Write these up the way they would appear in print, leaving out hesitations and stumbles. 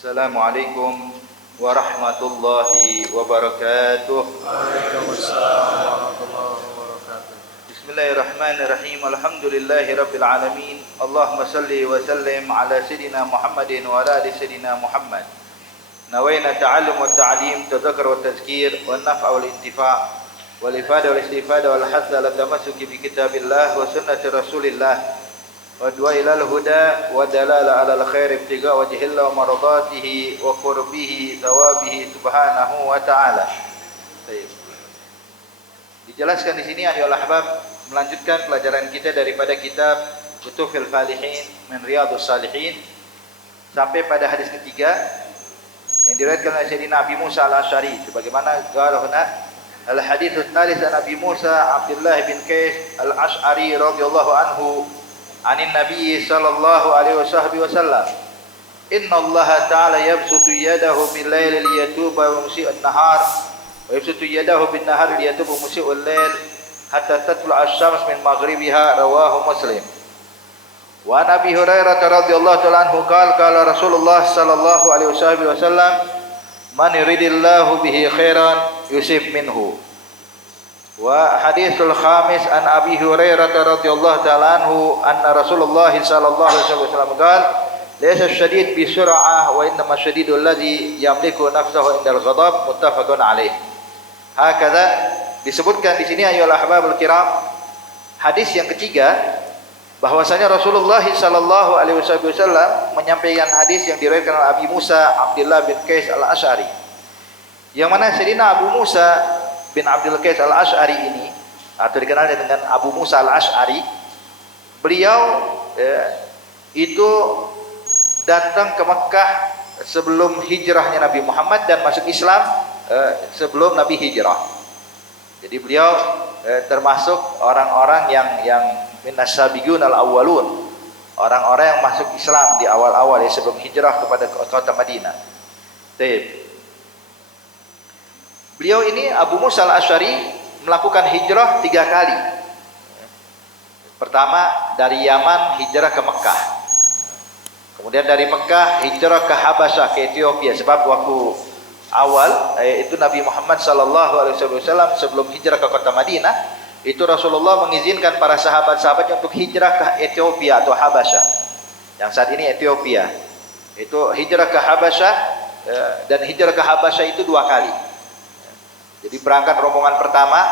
Assalamualaikum warahmatullahi wabarakatuh. Waalaikumsalam warahmatullahi wabarakatuh. Bismillahirrahmanirrahim. Alhamdulillahi rabbil alamin. Allahumma salli wa sallim ala sayyidina Muhammadin wa ala ali sayyidina Muhammad. Nawaina ta'allum wa ta'lim, tadhakkar wa tazkir, wa naf'a wal intifa', wal ifada wal istifada wal hadza ala tamassuki bi kitabillah wa sunnati rasulillah. Wadwa ilal huda wa dalala ala al-khair ibtiga wajhillah wa maradatihi wa qurbihi thawabihi subhanahu wa ta'ala. Baik. Dijelaskan di sini ayolah ahbab, melanjutkan pelajaran kita daripada kitab Kutufil Falihin min Riyadhus Salihin sampai pada hadis ketiga yang diriwayatkan oleh Sayyidina Abi Musa al-Asy'ari sebagaimana garahna al-hadits tsalis an Abi Musa Abdullah bin Qais al-Asy'ari radhiyallahu anhu anin Nabi sallallahu alaihi wasallam, inna Allah ta'ala yabsutu yadahu bil laili liyatuba wa musii'an nahar wa yabsutu yadahu bin nahar liyatuba musii'al lail hatta tatlu'a asy-syams min maghribiha, rawahu Muslim. Wa Nabi Hurairah radhiyallahu ta'ala anhu qala Rasulullah sallallahu alaihi wasallam, man yuridillahu bihi khairan yusib minhu. Wa haditsul khamis an Abi Hurairah radhiyallahu ta'ala anhu anna Rasulullah sallallahu alaihi wasallam qala laysa asy-syadid bi sur'ah wa innama asy-syadidul ladzi yamliku nafsahu indal ghadab, muttafaqun alaih. Hakadha disebutkan di sini ayolah ahbabul kiram, hadis yang ketiga bahwasanya Rasulullah sallallahu alaihi wasallam menyampaikan hadis yang diriwayatkan oleh Abi Musa Abdullah bin Qais al-Asy'ari, yang mana Sayyidina Abu Musa bin Abdul Qais al-Asy'ari ini atau dikenal dengan Abu Musa al-Asy'ari, beliau itu datang ke Mekah sebelum hijrahnya Nabi Muhammad dan masuk Islam sebelum Nabi hijrah. Jadi beliau termasuk orang-orang yang minas sabiqun al-awwalun, orang-orang yang masuk Islam di awal-awal ya, sebelum hijrah kepada kota Madinah. Beliau ini Abu Musa al-Asy'ari melakukan hijrah 3 kali. Pertama dari Yaman hijrah ke Mekah. Kemudian dari Mekah hijrah ke Habasyah, ke Ethiopia. Sebab waktu awal itu Nabi Muhammad sallallahu alaihi wasallam sebelum hijrah ke kota Madinah, itu Rasulullah mengizinkan para sahabat-sahabatnya untuk hijrah ke Ethiopia atau Habasyah. Yang saat ini Ethiopia. Itu hijrah ke Habasyah, dan hijrah ke Habasyah itu 2 kali. Jadi berangkat rombongan pertama,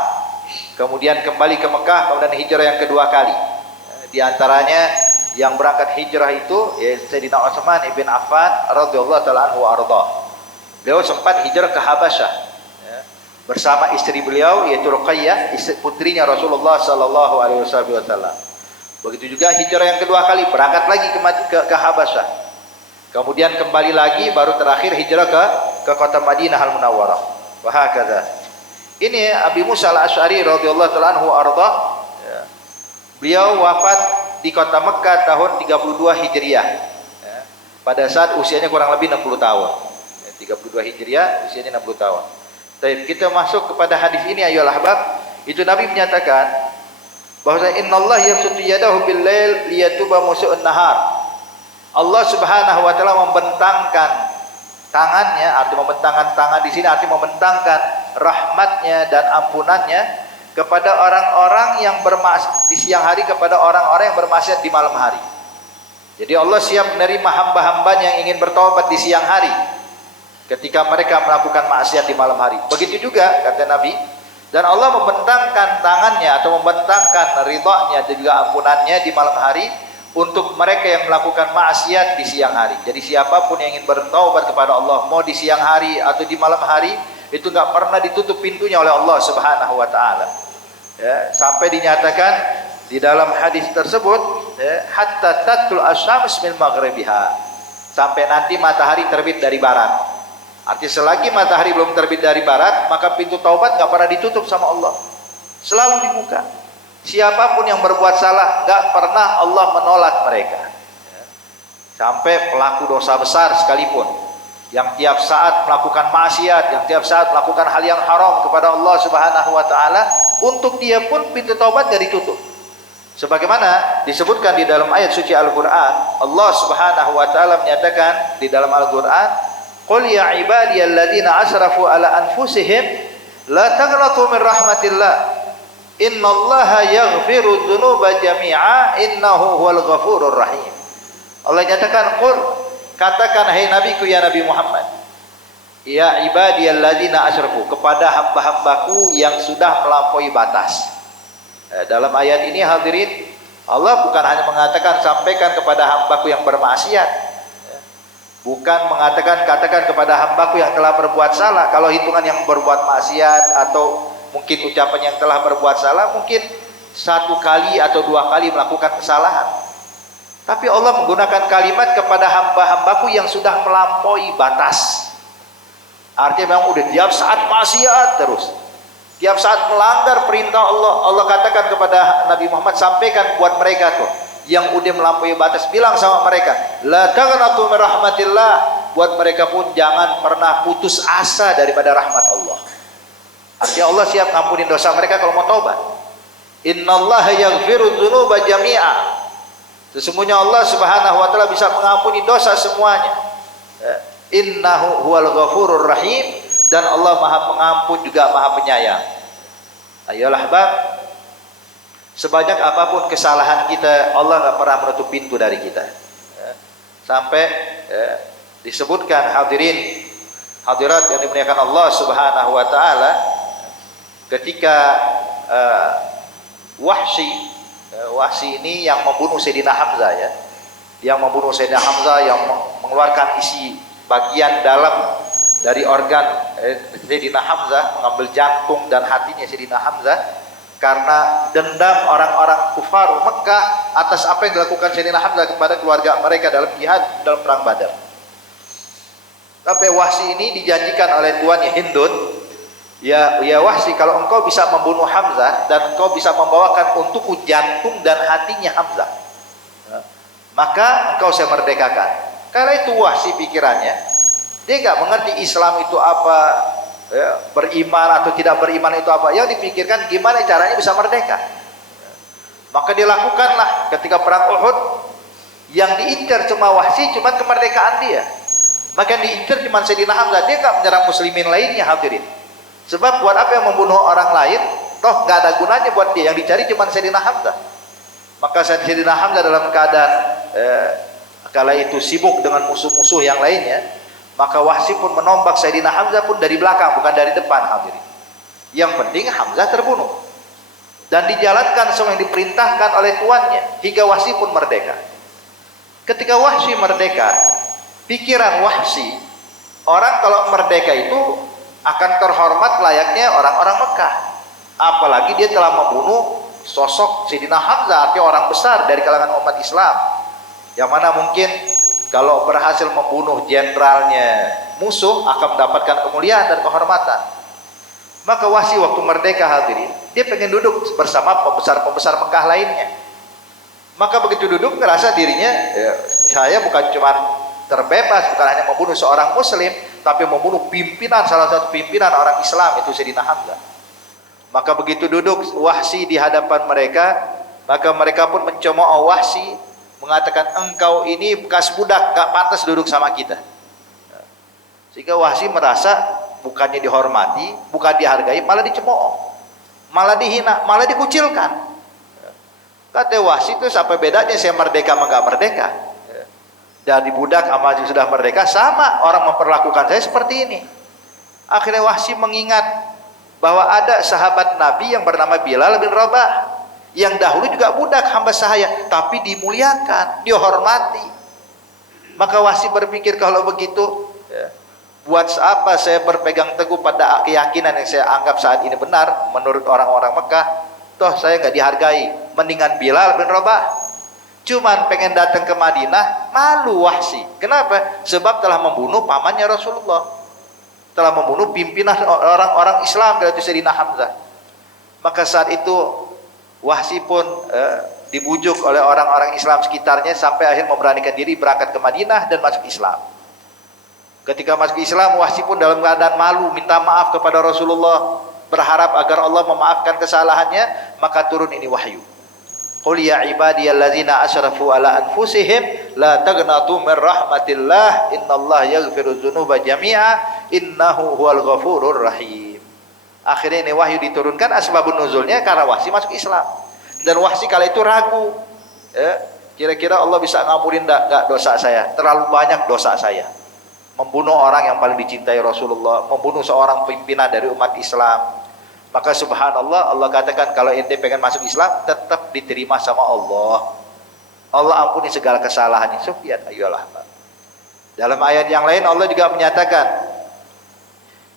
kemudian kembali ke Mekah, kemudian hijrah yang kedua kali. Di antaranya yang berangkat hijrah itu ya Sayyidina Utsman ibn Affan radhiyallahu ta'ala anhu arda. Beliau sempat hijrah ke Habasyah ya, bersama istri beliau yaitu Ruqayyah, putrinya Rasulullah sallallahu alaihi wasallam. Begitu juga hijrah yang kedua kali, berangkat lagi ke Habasyah. Kemudian kembali lagi, baru terakhir hijrah ke kota Madinah al-Munawwarah. Wa hakadha. Ini Abi Musa al-Asy'ari radhiyallahu ta'ala anhu arda, ya. Beliau wafat di kota Mekah tahun 32 Hijriah ya, pada saat usianya kurang lebih 60 tahun ya, 32 Hijriah usianya 60 tahun. Baik, kita masuk kepada hadis ini ayolah ahbab. Itu Nabi menyatakan bahwa innallaha yabsutu yadahu bil lail liyatuba musii'un nahar. Allah Subhanahu wa taala membentangkan tangannya, atau membentangkan tangan di sini artinya membentangkan rahmatnya dan ampunannya kepada orang-orang yang bermaksiat di siang hari, kepada orang-orang yang bermaksiat di malam hari. Jadi Allah siap menerima hamba-hambanya yang ingin bertobat di siang hari ketika mereka melakukan maksiat di malam hari. Begitu juga kata Nabi, dan Allah membentangkan tangannya atau membentangkan ridhanya dan juga ampunannya di malam hari untuk mereka yang melakukan maksiat di siang hari. Jadi siapapun yang ingin bertaubat kepada Allah, mau di siang hari atau di malam hari, itu nggak pernah ditutup pintunya oleh Allah Subhanahu wa taala. Ya, sampai dinyatakan di dalam hadis tersebut, ya, hatta tatul asy-syams min maghribiha, sampai nanti matahari terbit dari barat. Artinya selagi matahari belum terbit dari barat, maka pintu taubat nggak pernah ditutup sama Allah, selalu dibuka. Siapapun yang berbuat salah, nggak pernah Allah menolak mereka. Ya. Sampai pelaku dosa besar sekalipun, yang tiap saat melakukan maksiat, yang tiap saat melakukan hal yang haram kepada Allah Subhanahu wa taala, untuk dia pun pintu taubat nggak ditutup. Sebagaimana disebutkan di dalam ayat suci Al-Quran, Allah Subhanahu wa taala menyatakan di dalam Al-Quran, "Qul ya ibadiyalladzina asrafu ala anfusihim la taqnatu min rahmatillah. Innallaha yaghfiru dzunuba jami'a innahu huwal ghafurur rahim." Allah nyatakan, "Qul," katakan hai nabiku ya Nabi Muhammad, ya ibadiyalladzina asrafu, kepada hamba-hambaku yang sudah melampaui batas. Dalam ayat ini hadirin, Allah bukan hanya mengatakan sampaikan kepada hambaku yang bermaksiat, bukan mengatakan katakan kepada hambaku yang telah berbuat salah. Kalau hitungan yang berbuat maksiat atau mungkin ucapan yang telah berbuat salah, mungkin satu kali atau dua kali melakukan kesalahan. Tapi Allah menggunakan kalimat kepada hamba-hambaku yang sudah melampaui batas. Artinya memang udah tiap saat maksiat terus, tiap saat melanggar perintah Allah. Allah katakan kepada Nabi Muhammad, sampaikan buat mereka tuh yang udah melampaui batas, bilang sama mereka, la taqnatu min rahmatillah, buat mereka pun jangan pernah putus asa daripada rahmat Allah. Artinya Allah siap ngampunin dosa mereka kalau mau taubat. Innallaha yaghfiru dzunuba jami'a. Sesungguhnya Allah Subhanahu wa taala bisa mengampuni dosa semuanya. Innahu huwal ghafurur rahim, dan Allah Maha Pengampun juga Maha Penyayang. Ayolah bab, sebanyak apapun kesalahan kita, Allah nggak pernah menutup pintu dari kita. Sampai disebutkan hadirin hadirat yang dimuliakan Allah Subhanahu wa taala, ketika Wahsy ini yang membunuh Sayyidina Hamzah ya, yang membunuh Sayyidina Hamzah, yang mengeluarkan isi bagian dalam dari organ Sayyidina Hamzah, mengambil jantung dan hatinya Sayyidina Hamzah karena dendam orang-orang kufar Mekah atas apa yang dilakukan Sayyidina Hamzah kepada keluarga mereka dalam jihad dalam perang Badar. Sampai Wahsy ini dijanjikan oleh tuannya Hindun, ya Wahsy, kalau engkau bisa membunuh Hamzah dan engkau bisa membawakan untukku jantung dan hatinya Hamzah, maka engkau saya merdekakan. Karena itu Wahsy pikirannya, dia nggak mengerti Islam itu apa, ya, beriman atau tidak beriman itu apa. Yang dipikirkan gimana caranya bisa merdeka. Maka dilakukanlah ketika perang Uhud, yang diincar cuma Wahsy, cuma kemerdekaan dia. Maka yang diincar cuma Sayyidina Hamzah, dia nggak menyerang muslimin lainnya hadirin. Sebab buat apa yang membunuh orang lain, toh nggak ada gunanya buat dia. Yang dicari cuma Sayyidina Hamzah. Maka Sayyidina Hamzah dalam keadaan kala itu sibuk dengan musuh-musuh yang lainnya, maka Wahsy pun menombak Sayyidina Hamzah pun dari belakang, bukan dari depan hadirin. Yang penting Hamzah terbunuh dan dijalankan semua yang diperintahkan oleh tuannya hingga Wahsy pun merdeka. Ketika Wahsy merdeka, pikiran Wahsy, orang kalau merdeka itu akan terhormat layaknya orang-orang Mekah. Apalagi dia telah membunuh sosok Sayyidina Hamzah, artinya orang besar dari kalangan umat Islam, yang mana mungkin kalau berhasil membunuh jenderalnya musuh akan mendapatkan kemuliaan dan kehormatan. Maka Wahsy waktu merdeka hadirin, dia pengen duduk bersama pembesar-pembesar Mekah lainnya. Maka begitu duduk ngerasa dirinya, saya bukan cuma terbebas, bukan hanya membunuh seorang muslim, tapi membunuh pimpinan, salah satu pimpinan orang Islam, itu Sayyidina Hamzah. Maka begitu duduk Wahsy di hadapan mereka, maka mereka pun mencemooh Wahsy, mengatakan engkau ini bekas budak, gak pantas duduk sama kita. Sehingga Wahsy merasa bukannya dihormati, bukan dihargai, malah dicemooh, malah dihina, malah dikucilkan. Kata Wahsy itu sampai bedanya saya merdeka sama gak merdeka. Dari budak sama sudah merdeka sama, orang memperlakukan saya seperti ini. Akhirnya Wahsy mengingat bahwa ada sahabat Nabi yang bernama Bilal bin Rabah, yang dahulu juga budak hamba sahaya, tapi dimuliakan, dihormati. Maka Wahsy berpikir, kalau begitu buat apa saya berpegang teguh pada keyakinan yang saya anggap saat ini benar menurut orang-orang Mekah, toh saya nggak dihargai. Mendingan Bilal bin Rabah. Cuman pengen datang ke Madinah, malu Wahsy. Kenapa? Sebab telah membunuh pamannya Rasulullah, telah membunuh pimpinan orang-orang Islam, yaitu Sayyidina Hamzah. Maka saat itu Wahsy pun dibujuk oleh orang-orang Islam sekitarnya sampai akhir memberanikan diri berangkat ke Madinah dan masuk Islam. Ketika masuk Islam, Wahsy pun dalam keadaan malu minta maaf kepada Rasulullah, berharap agar Allah memaafkan kesalahannya. Maka turun ini wahyu. Qul ya ibadiyalladzina asrafu ala anfusihim la taqnatu min rahmatillah innallaha yaghfiru dzunuba jami'a innahu huwal ghafurur rahim. Akhirnya ini wahyu diturunkan, asbabun nuzulnya karena Wahsy masuk Islam. Dan Wahsy kala itu ragu, kira-kira Allah bisa ngampunin enggak dosa saya? Terlalu banyak dosa saya. Membunuh orang yang paling dicintai Rasulullah, membunuh seorang pimpinan dari umat Islam. Maka subhanallah, Allah katakan kalau ente pengen masuk Islam tetap diterima sama Allah. Allah ampuni segala kesalahannya. Sufyan ayolah. Dalam ayat yang lain Allah juga menyatakan,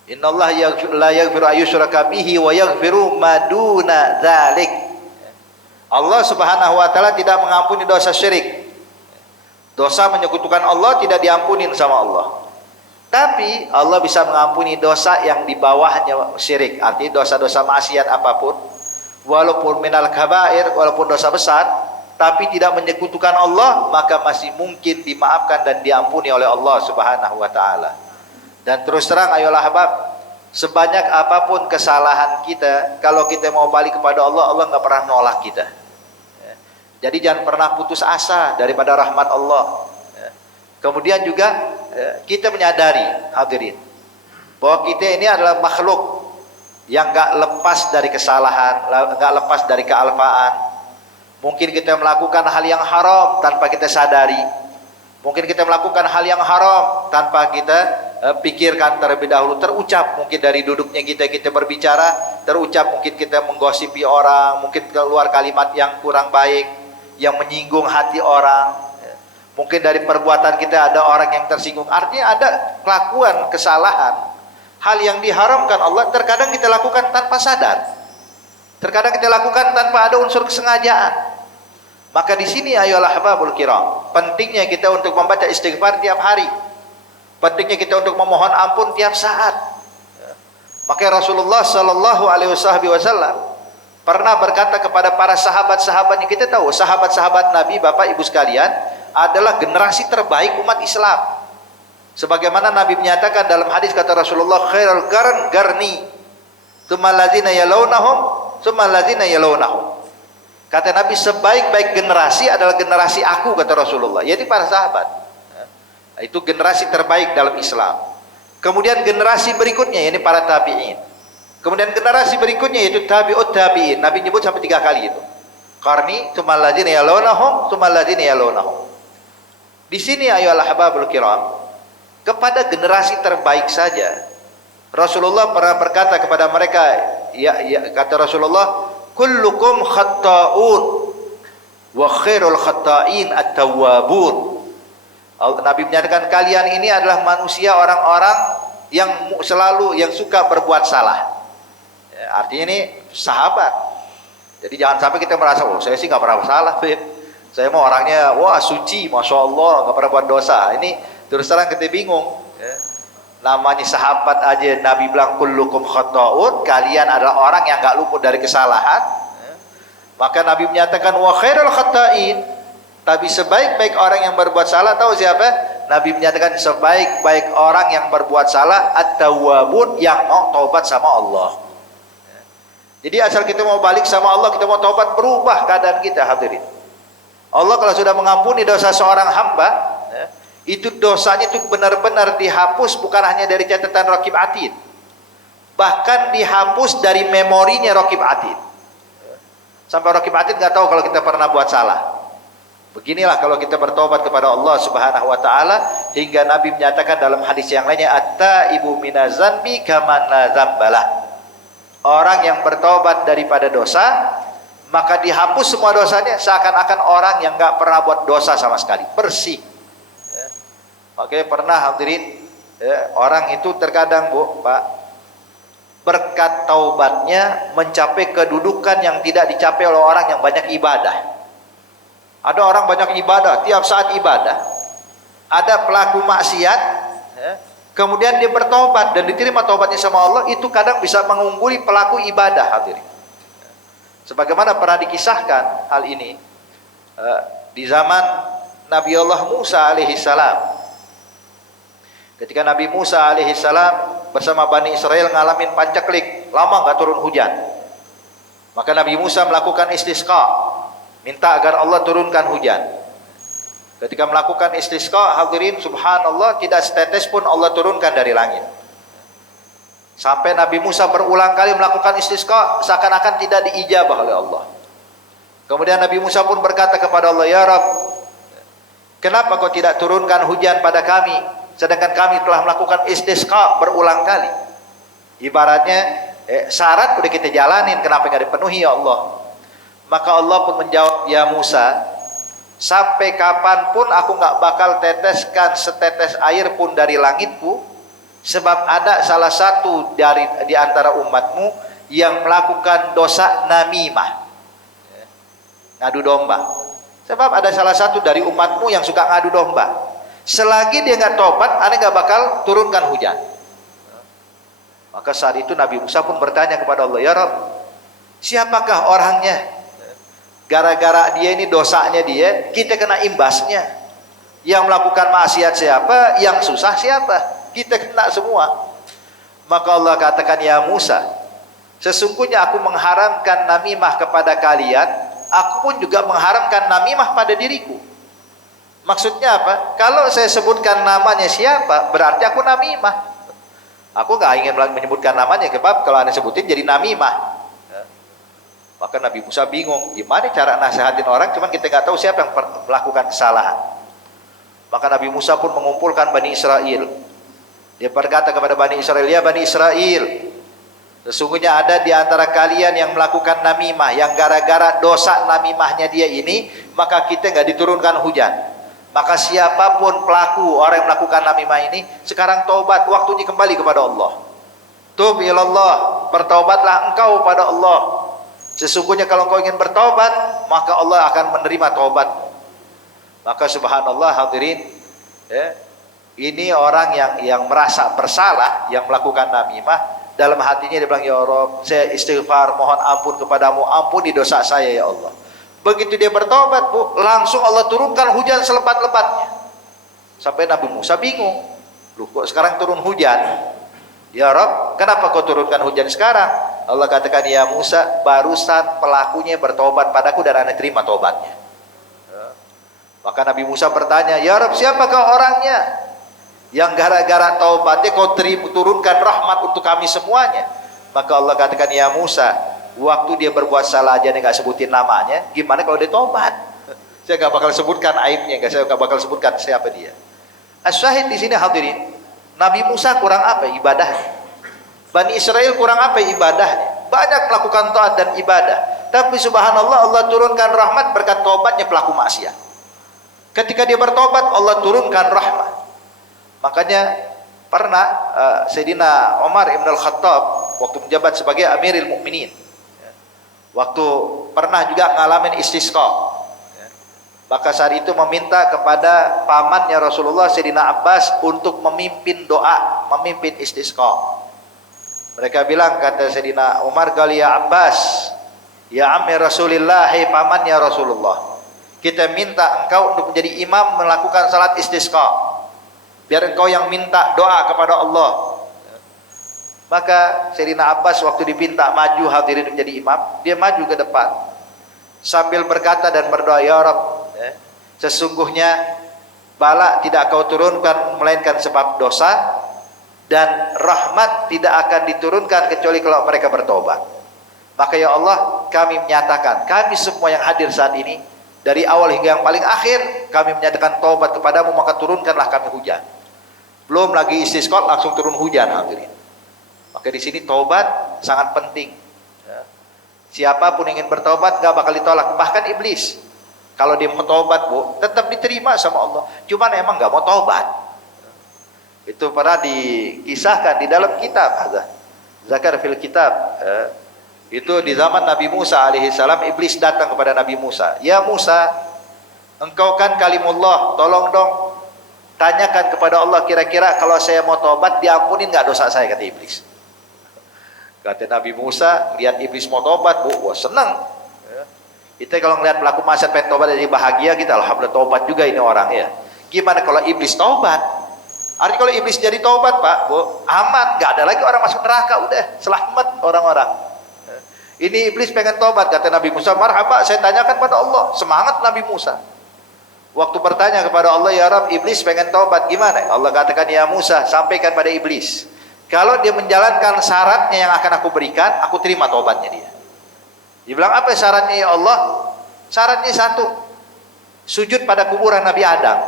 innallaha la yaghfiru ayyushraka bihi wa yaghfiru ma duna dzalik. Allah Subhanahu wa taala tidak mengampuni dosa syirik. Dosa menyekutukan Allah tidak diampunin sama Allah. Tapi Allah bisa mengampuni dosa yang di bawahnya syirik. Artinya dosa-dosa maksiat apapun, walaupun minal kabair, walaupun dosa besar, tapi tidak menyekutukan Allah, maka masih mungkin dimaafkan dan diampuni oleh Allah Subhanahu wa taala. Dan terus terang ayolah ahbab, sebanyak apapun kesalahan kita, kalau kita mau balik kepada Allah, Allah nggak pernah nolak kita. Jadi jangan pernah putus asa daripada rahmat Allah. Kemudian juga kita menyadari, hadirin, bahwa kita ini adalah makhluk yang nggak lepas dari kesalahan, nggak lepas dari kealfaan. Mungkin kita melakukan hal yang haram tanpa kita sadari. Mungkin kita melakukan hal yang haram tanpa kita pikirkan terlebih dahulu. Terucap mungkin dari duduknya kita berbicara, terucap mungkin kita menggosipi orang, mungkin keluar kalimat yang kurang baik, yang menyinggung hati orang. Mungkin dari perbuatan kita ada orang yang tersinggung. Artinya ada kelakuan kesalahan, hal yang diharamkan Allah terkadang kita lakukan tanpa sadar. Terkadang kita lakukan tanpa ada unsur kesengajaan. Maka di sini ayolah ahbabul kiram, pentingnya kita untuk membaca istighfar tiap hari. Pentingnya kita untuk memohon ampun tiap saat. Maka Rasulullah sallallahu alaihi wasallam pernah berkata kepada para sahabat-sahabatnya, kita tahu sahabat-sahabat Nabi, Bapak Ibu sekalian, adalah generasi terbaik umat Islam. Sebagaimana Nabi menyatakan dalam hadis, kata Rasulullah, khairul qarn qarni, tsumma alladzina yalunahum, tsumma alladzina yalunahum. Kata Nabi, sebaik-baik generasi adalah generasi aku, kata Rasulullah, yaitu para sahabat. Itu generasi terbaik dalam Islam. Kemudian generasi berikutnya, yaitu para tabi'in. Kemudian generasi berikutnya yaitu tabi'ut tabi'in. Nabi nyebut sampai 3 kali itu. Qarni, tsumma alladzina yalunahum, tsumma alladzina yalunahum. Di sini ayolah ahbabul kiram, kepada generasi terbaik saja Rasulullah pernah berkata kepada mereka, kata Rasulullah, kullukum khatta'un wa khairul khatta'in at-tawwabun. Nabi menyatakan kalian ini adalah manusia, orang-orang yang selalu yang suka berbuat salah. Artinya ini sahabat. Jadi jangan sampai kita merasa, oh saya sih nggak pernah salah, saya mau orangnya wah suci, masya Allah, nggak pernah buat dosa. Ini terus terang kita bingung. Namanya sahabat aja Nabi bilang kullukum khata'un, kalian adalah orang yang nggak luput dari kesalahan. Maka Nabi menyatakan wa khairul khata'in, tapi sebaik-baik orang yang berbuat salah, tahu siapa? Nabi menyatakan sebaik-baik orang yang berbuat salah at-tawwabun, yang mau taubat sama Allah. Jadi asal kita mau balik sama Allah, kita mau taubat, berubah keadaan kita, hadirin. Allah kalau sudah mengampuni dosa seorang hamba, itu dosanya itu benar-benar dihapus, bukan hanya dari catatan Raqib Atid, bahkan dihapus dari memorinya Raqib Atid. Sampai Raqib Atid nggak tahu kalau kita pernah buat salah. Beginilah kalau kita bertobat kepada Allah Subhanahu wa taala, hingga Nabi menyatakan dalam hadis yang lainnya, at-taibu minazambi kaman la dzambalah. Orang yang bertobat daripada dosa, maka dihapus semua dosanya seakan-akan orang yang nggak pernah buat dosa sama sekali, bersih. Oke, pernah hadirin, orang itu terkadang Pak, berkat taubatnya mencapai kedudukan yang tidak dicapai oleh orang yang banyak ibadah. Ada orang banyak ibadah, tiap saat ibadah. Ada pelaku maksiat, kemudian dia bertobat dan diterima taubatnya sama Allah, itu kadang bisa mengungguli pelaku ibadah, hadirin. Sebagaimana pernah dikisahkan hal ini di zaman Nabi Allah Musa alaihissalam. Ketika Nabi Musa alaihissalam bersama Bani Israel ngalamin pancaklik, lama nggak turun hujan. Maka Nabi Musa melakukan istisqa. minta agar Allah turunkan hujan. Ketika melakukan istisqa, hadirin subhanallah, tidak setetes pun Allah turunkan dari langit. Sampai Nabi Musa berulang kali melakukan istisqa, seakan-akan tidak diijabah oleh Allah. Kemudian Nabi Musa pun berkata kepada Allah, ya Rabb, kenapa kau tidak turunkan hujan pada kami, sedangkan kami telah melakukan istisqa berulang kali. Ibaratnya syarat udah kita jalanin, kenapa nggak dipenuhi ya Allah? Maka Allah pun menjawab, ya Musa, sampai kapanpun aku nggak bakal teteskan setetes air pun dari langitku, sebab ada salah satu di antara umatmu yang melakukan dosa namimah, ngadu domba. Sebab ada salah satu dari umatmu yang suka ngadu domba. Selagi dia nggak tobat, aneh nggak bakal turunkan hujan. Maka saat itu Nabi Musa pun bertanya kepada Allah, ya Rabb, siapakah orangnya? Gara-gara dia ini dosanya dia, kita kena imbasnya. Yang melakukan maksiat siapa? Yang susah siapa? Kita kena semua. Maka Allah katakan, ya Musa, sesungguhnya aku mengharamkan namimah kepada kalian, aku pun juga mengharamkan namimah pada diriku. Maksudnya apa? Kalau saya sebutkan namanya siapa, berarti aku namimah. Aku gak ingin menyebutkan namanya, sebab kalau anda sebutin jadi namimah. Maka Nabi Musa bingung, gimana cara nasihatin orang, cuman kita nggak tahu siapa yang melakukan kesalahan. Maka Nabi Musa pun mengumpulkan Bani Israel. Dia berkata kepada Bani Israel, ya Bani Israel, sesungguhnya ada di antara kalian yang melakukan namimah, yang gara-gara dosa namimahnya dia ini, maka kita nggak diturunkan hujan. Maka siapapun pelaku orang yang melakukan namimah ini, sekarang taubat, waktunya kembali kepada Allah. Tub ilallah, bertaubatlah engkau pada Allah. Sesungguhnya kalau engkau ingin bertobat, maka Allah akan menerima taubat. Maka subhanallah hadirin, ini orang yang merasa bersalah, yang melakukan namimah, dalam hatinya dia bilang, ya Rabb, saya istighfar, mohon ampun kepadamu, ampuni dosa saya ya Allah. Begitu dia bertobat, Bu, langsung Allah turunkan hujan selebat-lebatnya. Sampai Nabi Musa bingung, loh kok sekarang turun hujan? Ya Rabb, kenapa kau turunkan hujan sekarang? Allah katakan, ya Musa, barusan pelakunya bertobat padaku dan Anda terima tobatnya. Maka Nabi Musa bertanya, ya Rabb, siapakah orangnya yang gara-gara taubatnya kau turunkan rahmat untuk kami semuanya? Maka Allah katakan, ya Musa, waktu dia berbuat salah aja dia nggak sebutin namanya, gimana kalau dia tobat? Saya nggak bakal sebutkan aibnya, saya nggak bakal sebutkan siapa dia. As-syahid di sini hadirin, Nabi Musa kurang apa ibadahnya? Bani Israel kurang apa ibadahnya? Banyak melakukan taat dan ibadah, tapi subhanallah Allah turunkan rahmat berkat tobatnya pelaku maksiat. Ketika dia bertobat, Allah turunkan rahmat. Makanya pernah Sayyidina Umar ibn al-Khattab waktu menjabat sebagai Amirul Mukminin, waktu pernah juga ngalamin istisqa, maka saat itu meminta kepada pamannya Rasulullah Sayyidina Abbas untuk memimpin doa, memimpin istisqa. Mereka bilang, kata Sayyidina Umar, "Qali ya Abbas, ya ammi Rasulillah, hai pamannya Rasulullah, kita minta engkau untuk menjadi imam melakukan salat istisqa. Biar engkau yang minta doa kepada Allah." Maka Sayyidina Abbas waktu diminta maju hadirin menjadi imam, dia maju ke depan sambil berkata dan berdoa, "Ya Rabb, sesungguhnya bala tidak kau turunkan melainkan sebab dosa, dan rahmat tidak akan diturunkan kecuali kalau mereka bertobat. Maka ya Allah, kami menyatakan, kami semua yang hadir saat ini, dari awal hingga yang paling akhir, kami menyatakan taubat kepadamu, maka turunkanlah kami hujan." Belum lagi istisqa, langsung turun hujan hadirin. Maka di sini taubat sangat penting. Siapapun ingin bertobat gak bakal ditolak, bahkan iblis. Kalau dia mau taubat, Bu, tetap diterima sama Allah. Cuman emang gak mau taubat. Itu pernah dikisahkan di dalam kitab Zakar fil kitab. Itu di zaman Nabi Musa alaihissalam, iblis datang kepada Nabi Musa, "Ya Musa, engkau kan kalimullah, tolong dong tanyakan kepada Allah, kira-kira kalau saya mau tobat diampunin nggak dosa saya?" kata iblis. Kata Nabi Musa, lihat iblis mau tobat, Bu, wah senang. Kita kalau ngelihat pelaku maksiat pengen tobat jadi bahagia kita, alhamdulillah tobat juga ini orang ya. Gimana kalau iblis tobat? Artinya kalau iblis jadi tobat, Pak, Bu, aman, nggak ada lagi orang masuk neraka, udah selamat orang-orang. Ini iblis pengen tobat, kata Nabi Musa. Marhaba, saya tanyakan pada Allah. Semangat Nabi Musa. Waktu bertanya kepada Allah, ya Rabb, iblis pengen tobat, gimana? Allah katakan, ya Musa, sampaikan pada iblis, kalau dia menjalankan syaratnya yang akan aku berikan, aku terima tobatnya dia. Dia bilang, apa syaratnya ya Allah? Syaratnya satu, sujud pada kuburan Nabi Adam.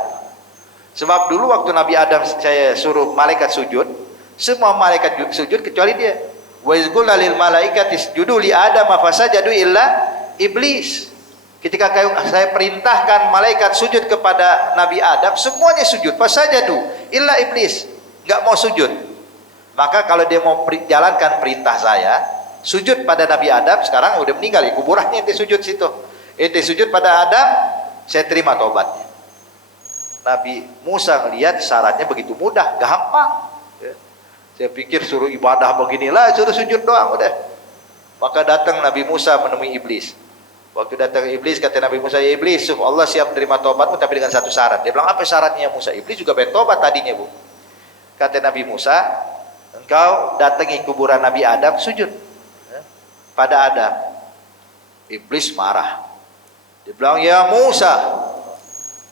Sebab dulu waktu Nabi Adam saya suruh malaikat sujud, semua malaikat sujud kecuali dia. Wa iz qulna lil malaikati isjudu li Adam fasajadu illa iblis. Ketika saya perintahkan malaikat sujud kepada Nabi Adam, semuanya sujud, fasajadu illa iblis, enggak mau sujud. Maka kalau dia mau jalankan perintah saya, sujud pada Nabi Adam, sekarang udah meninggal, ya kuburannya ente sujud situ. Ente sujud pada Adam, saya terima tobatnya. Nabi Musa melihat syaratnya begitu mudah, gampang. Saya pikir suruh ibadah beginilah, suruh sujud doang udah. Maka datang Nabi Musa menemui iblis. Waktu datang iblis, kata Nabi Musa, ya iblis, Allah siap menerima tobatmu tapi dengan satu syarat. Dia bilang, apa syaratnya Musa? Iblis juga pengen tobat tadinya, Bu. Kata Nabi Musa, engkau datangi kuburan Nabi Adam, sujud pada Adam. Iblis marah. Dia bilang, ya Musa,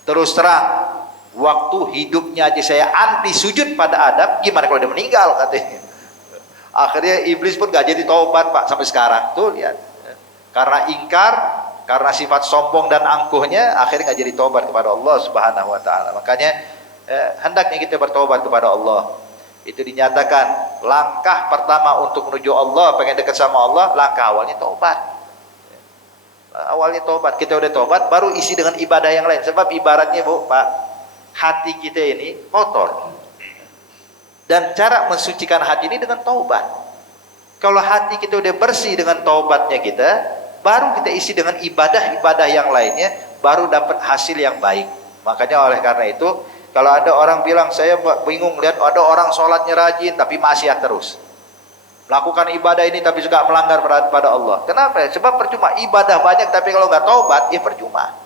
terus terang, waktu hidupnya aja saya anti sujud pada Adam, gimana kalau dia meninggal, katanya. Akhirnya iblis pun gak jadi taubat, Pak, sampai sekarang. Tuh lihat, karena ingkar, karena sifat sombong dan angkuhnya, akhirnya gak jadi taubat kepada Allah Subhanahu wa Ta'ala. Makanya hendaknya kita bertobat kepada Allah. Itu dinyatakan langkah pertama untuk menuju Allah, pengen dekat sama Allah, langkah awalnya taubat. Awalnya taubat, kita udah taubat, baru isi dengan ibadah yang lain. Sebab ibaratnya, Bu, Pak, hati kita ini kotor, dan cara mensucikan hati ini dengan taubat. Kalau hati kita udah bersih dengan taubatnya kita, baru kita isi dengan ibadah-ibadah yang lainnya, baru dapat hasil yang baik. Makanya oleh karena itu, kalau ada orang bilang, saya bingung lihat ada orang sholatnya rajin tapi maksiat terus, melakukan ibadah ini tapi juga melanggar pada Allah. Kenapa? Sebab percuma, ibadah banyak tapi kalau nggak taubat, ya percuma.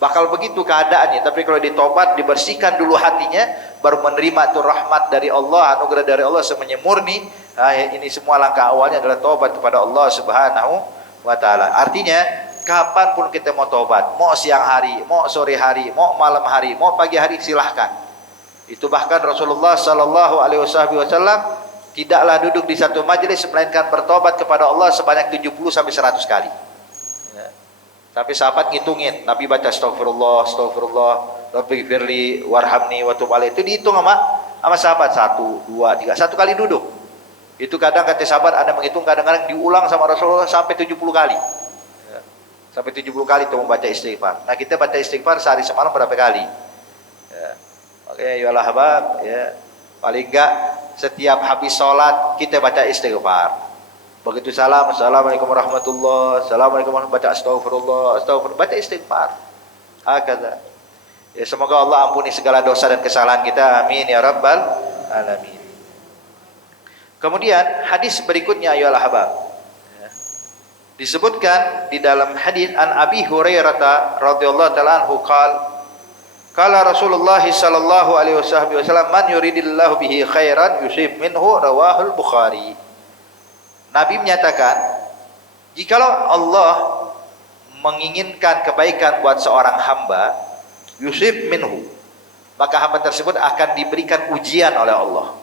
Bakal begitu keadaannya. Tapi kalau ditobat, dibersihkan dulu hatinya, baru menerima itu rahmat dari Allah, anugerah dari Allah semuanya murni. Nah, ini semua langkah awalnya adalah tobat kepada Allah Subhanahu wa Ta'ala. Artinya, kapanpun kita mau tobat, mau siang hari, mau sore hari, mau malam hari, mau pagi hari, silahkan. Itu bahkan Rasulullah Sallallahu Alaihi Wasallam tidaklah duduk di satu majelis melainkan bertobat kepada Allah sebanyak 70 sampai 100 kali. Tapi sahabat ngitungin, Nabi baca astagfirullah, astagfirullah, Rabbighfirli warhamni wa tub alaih. Itu dihitung sama sahabat, 1, 2, 3, 1 kali duduk. Itu kadang kata sahabat ada menghitung, kadang-kadang diulang sama Rasulullah sampai 70 kali. Sampai 70 kali itu membaca istighfar. Nah, kita baca istighfar sehari semalam berapa kali? Makanya ya Allah, ya, paling enggak setiap habis sholat kita baca istighfar. Begitu salam, assalamualaikum warahmatullah, assalamualaikum warahmatullah, baca astagfirullah, astagfirullah, baca istighfar. Hakadha. Ya, semoga Allah ampuni segala dosa dan kesalahan kita, amin ya rabbal alamin. Kemudian hadis berikutnya ya ahbab, disebutkan di dalam hadis an Abi Hurairah radhiyallahu taala anhu qala Rasulullah sallallahu alaihi wasallam, man yuridillahu bihi khairan yusib minhu, rawahul Bukhari. Nabi menyatakan, jikalau Allah menginginkan kebaikan buat seorang hamba, yusib minhu, maka hamba tersebut akan diberikan ujian oleh Allah.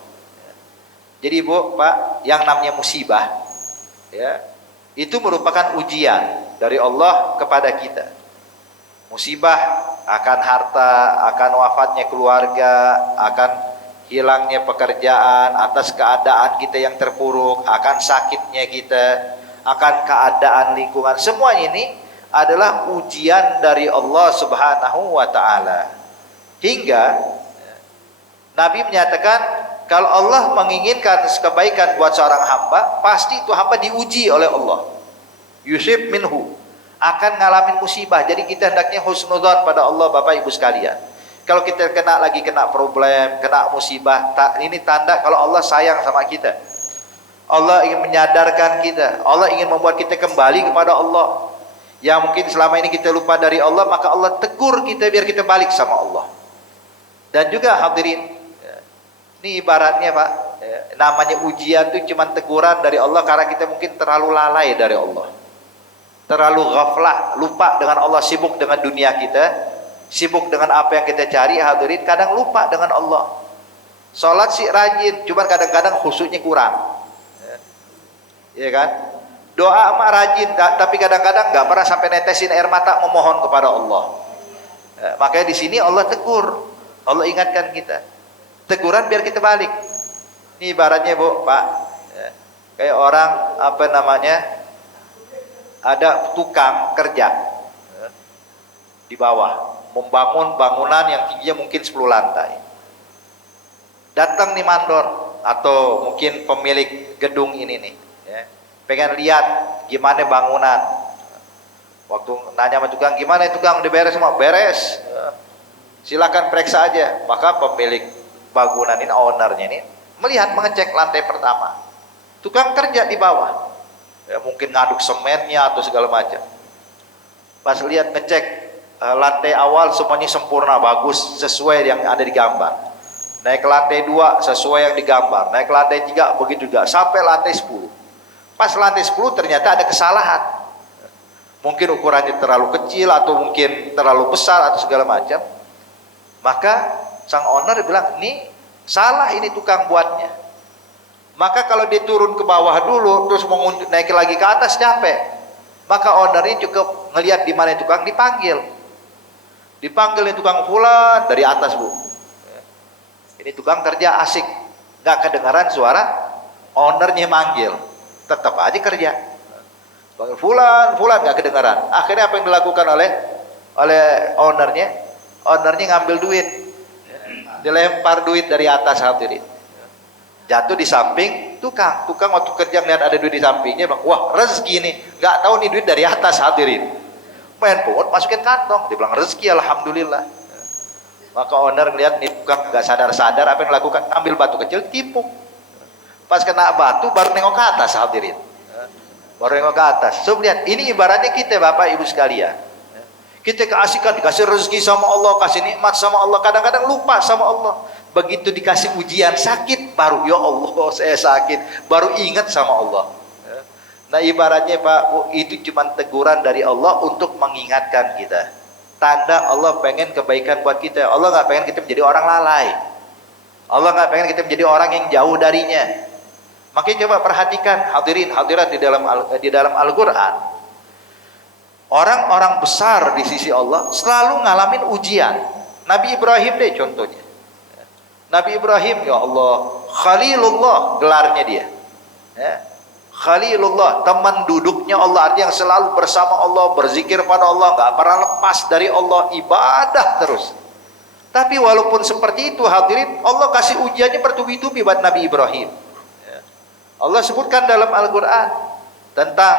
Jadi Bu, Pak, yang namanya musibah, ya, itu merupakan ujian dari Allah kepada kita. Musibah akan harta, akan wafatnya keluarga, akan hilangnya pekerjaan, atas keadaan kita yang terpuruk, akan sakitnya kita, akan keadaan lingkungan. Semua ini adalah ujian dari Allah Subhanahu wa Ta'ala. Hingga Nabi menyatakan, kalau Allah menginginkan kebaikan buat seorang hamba, pasti itu hamba diuji oleh Allah. Yusib minhu, akan ngalamin musibah. Jadi kita hendaknya husnudzon pada Allah, Bapak Ibu sekalian. Kalau kita kena problem, kena musibah, ini tanda kalau Allah sayang sama kita. Allah ingin menyadarkan kita, Allah ingin membuat kita kembali kepada Allah. Yang mungkin selama ini kita lupa dari Allah, maka Allah tegur kita biar kita balik sama Allah. Dan juga hadirin, ini ibaratnya Pak, namanya ujian itu cuma teguran dari Allah karena kita mungkin terlalu lalai dari Allah, terlalu ghaflah, lupa dengan Allah, sibuk dengan dunia kita, sibuk dengan apa yang kita cari. Hadirin, kadang lupa dengan Allah. Sholat sih rajin, cuma kadang-kadang khusyuknya kurang, ya kan? Doa mah rajin, tapi kadang-kadang nggak pernah sampai netesin air mata memohon kepada Allah. Makanya di sini Allah tegur, Allah ingatkan kita, teguran biar kita balik. Ini ibaratnya Bu, Pak, kayak orang apa namanya, ada tukang kerja di bawah membangun bangunan yang tingginya mungkin 10 lantai. Datang nih mandor atau mungkin pemilik gedung ini nih, pengen lihat gimana bangunan. Waktu nanya sama tukang, gimana tukang, udah beres semua? Beres, silakan periksa aja. Maka pemilik bangunan ini, ownernya ini melihat, mengecek lantai pertama. Tukang kerja di bawah, mungkin ngaduk semennya atau segala macam. Pas lihat ngecek lantai awal semuanya sempurna, bagus, sesuai yang ada di gambar. Naik ke lantai 2 sesuai yang digambar, naik ke lantai 3 begitu juga, sampai lantai 10. Pas lantai 10 ternyata ada kesalahan, mungkin ukurannya terlalu kecil atau mungkin terlalu besar atau segala macam. Maka sang owner bilang, ini salah, ini tukang buatnya. Maka kalau dia turun ke bawah dulu terus mau naik lagi ke atas capek, maka ownernya cukup ngelihat di mana tukang, dipanggil nih tukang fulan dari atas, Bu. Ini tukang kerja asik, nggak kedengaran suara ownernya manggil, tetap aja kerja. Fulan nggak kedengaran. Akhirnya apa yang dilakukan oleh ownernya ngambil duit, dilempar duit dari atas. Hadirin, jatuh di samping tukang waktu kerja ngeliat ada duit di sampingnya, bilang, wah rezeki ini, nggak tahu nih duit dari atas. Hadirin, main pungut masukin kantong, dia bilang rezeki, alhamdulillah. Maka owner ngeliat nih tukang nggak sadar apa yang dilakukan, ambil batu kecil timpuk. Pas kena batu baru nengok ke atas. Hadirin, baru nengok ke atas. So lihat, ini ibaratnya kita Bapak Ibu sekalian, kita keasikan, dikasih rezeki sama Allah, kasih nikmat sama Allah, kadang-kadang lupa sama Allah. Begitu dikasih ujian sakit, baru ya Allah saya sakit, baru ingat sama Allah. Nah ibaratnya Pak Bu, itu cuma teguran dari Allah untuk mengingatkan kita. Tanda Allah pengen kebaikan buat kita. Allah nggak pengen kita menjadi orang lalai, Allah nggak pengen kita menjadi orang yang jauh darinya. Makanya coba perhatikan hadirin hadirat di dalam Al-Quran, orang-orang besar di sisi Allah selalu ngalamin ujian. Nabi Ibrahim deh contohnya. Nabi Ibrahim, ya Allah, Khalilullah gelarnya dia, Khalilullah, teman duduknya Allah, artinya yang selalu bersama Allah, berzikir pada Allah, nggak pernah lepas dari Allah, ibadah terus. Tapi walaupun seperti itu hadirin, Allah kasih ujiannya bertubi-tubi buat Nabi Ibrahim. Allah sebutkan dalam Al-Quran tentang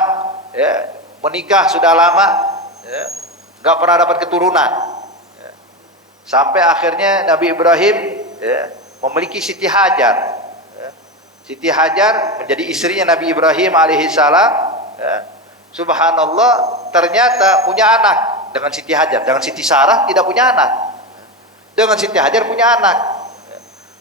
menikah sudah lama, nggak pernah dapat keturunan, sampai akhirnya Nabi Ibrahim memiliki Siti Hajar. Siti Hajar menjadi istrinya Nabi Ibrahim alaihissalam. Subhanallah, ternyata punya anak dengan Siti Hajar. Dengan Siti Sarah tidak punya anak, dengan Siti Hajar punya anak.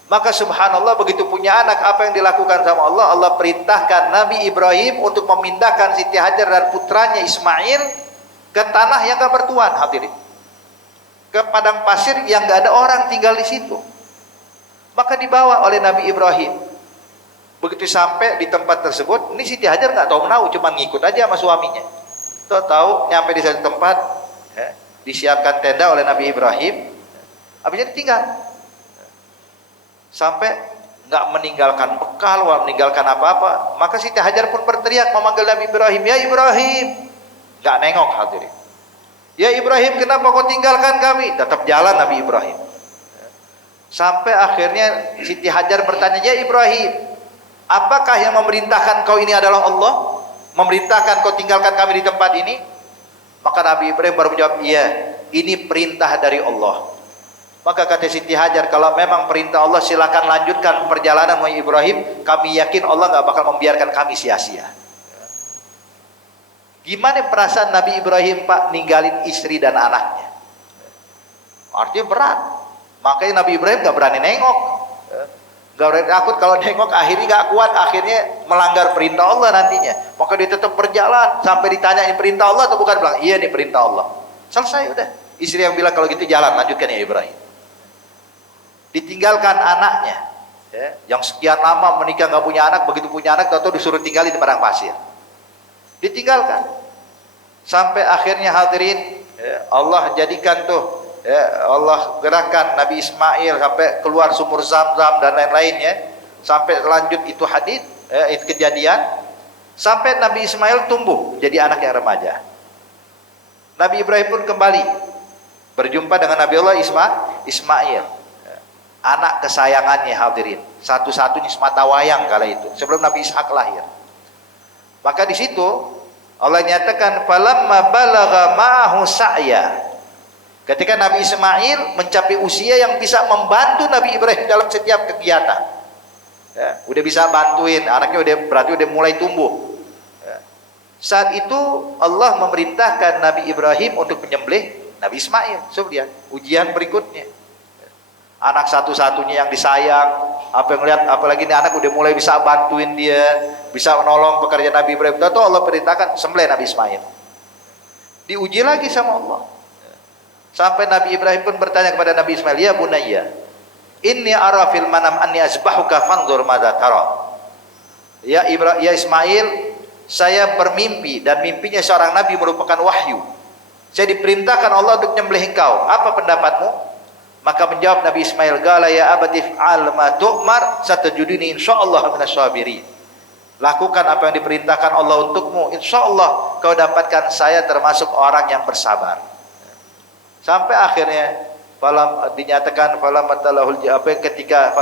Maka subhanallah, begitu punya anak, apa yang dilakukan sama Allah? Allah perintahkan Nabi Ibrahim untuk memindahkan Siti Hajar dan putranya Ismail ke tanah yang gak bertuan, hadirin, ke padang pasir yang gak ada orang tinggal di situ. Maka dibawa oleh Nabi Ibrahim. Begitu sampai di tempat tersebut, ini Siti Hajar nggak tahu menahu, cuma ngikut aja sama suaminya. Tahu nyampe di satu tempat, disiapkan tenda oleh Nabi Ibrahim, habisnya ditinggal. Sampai nggak meninggalkan bekal, nggak meninggalkan apa-apa. Maka Siti Hajar pun berteriak memanggil Nabi Ibrahim, ya Ibrahim, nggak nengok hadirin. Ya Ibrahim, kenapa kau tinggalkan kami? Tetap jalan Nabi Ibrahim. Sampai akhirnya Siti Hajar bertanya, ya Ibrahim, apakah yang memerintahkan kau ini adalah Allah? Memerintahkan kau tinggalkan kami di tempat ini? Maka Nabi Ibrahim baru menjawab, iya, ini perintah dari Allah. Maka kata Siti Hajar, kalau memang perintah Allah, silakan lanjutkan perjalanan Nabi Ibrahim. Kami yakin Allah nggak bakal membiarkan kami sia-sia. Gimana perasaan Nabi Ibrahim Pak ninggalin istri dan anaknya? Artinya berat. Makanya Nabi Ibrahim nggak berani nengok. Gak boleh takut, kalau nengok akhirnya gak kuat, akhirnya melanggar perintah Allah nantinya. Maka dia tetap berjalan sampai ditanya ini perintah Allah atau bukan, bilang iya ini perintah Allah. Selesai udah. Istri yang bilang kalau gitu jalan, lanjutkan ya Ibrahim. Ditinggalkan anaknya, ya, yang sekian lama menikah gak punya anak, begitu punya anak tahu-tahu disuruh tinggal di padang pasir. Ditinggalkan sampai akhirnya hadirin, ya, Allah jadikan tuh, ya, Allah gerakkan Nabi Ismail sampai keluar sumur Zam-Zam dan lain-lainnya, sampai lanjut itu hadis, itu kejadian, sampai Nabi Ismail tumbuh jadi anak yang remaja. Nabi Ibrahim pun kembali berjumpa dengan Nabi Allah Ismail, anak kesayangannya hadirin, satu-satunya semata wayang kala itu sebelum Nabi Ishak lahir. Maka di situ Allah nyatakan falamma balagha ma'ahu sa'ya. Ketika Nabi Ismail mencapai usia yang bisa membantu Nabi Ibrahim dalam setiap kegiatan, ya, udah bisa bantuin anaknya, berarti udah mulai tumbuh, ya. Saat itu Allah memerintahkan Nabi Ibrahim untuk menyembelih Nabi Ismail. Coba lihat ujian berikutnya, ya. Anak satu-satunya yang disayang, apa yang lihat, apalagi ini anak udah mulai bisa bantuin dia, bisa menolong pekerjaan Nabi Ibrahim. Tahu Allah perintahkan sembelih Nabi Ismail. Diuji lagi sama Allah. Sampai Nabi Ibrahim pun bertanya kepada Nabi Ismail, ya bunayya, inni ara fil manam anni azbahuka fanzur madza tara. Ya Ismail, saya bermimpi dan mimpinya seorang nabi merupakan wahyu. Saya diperintahkan Allah untuk menyembelih engkau. Apa pendapatmu? Maka menjawab Nabi Ismail, qala ya abati fa'al ma tu'mar satajuduni insyaallah minas sabirin. Lakukan apa yang diperintahkan Allah untukmu, insyaallah kau dapatkan saya termasuk orang yang bersabar. Sampai akhirnya dinyatakan ketika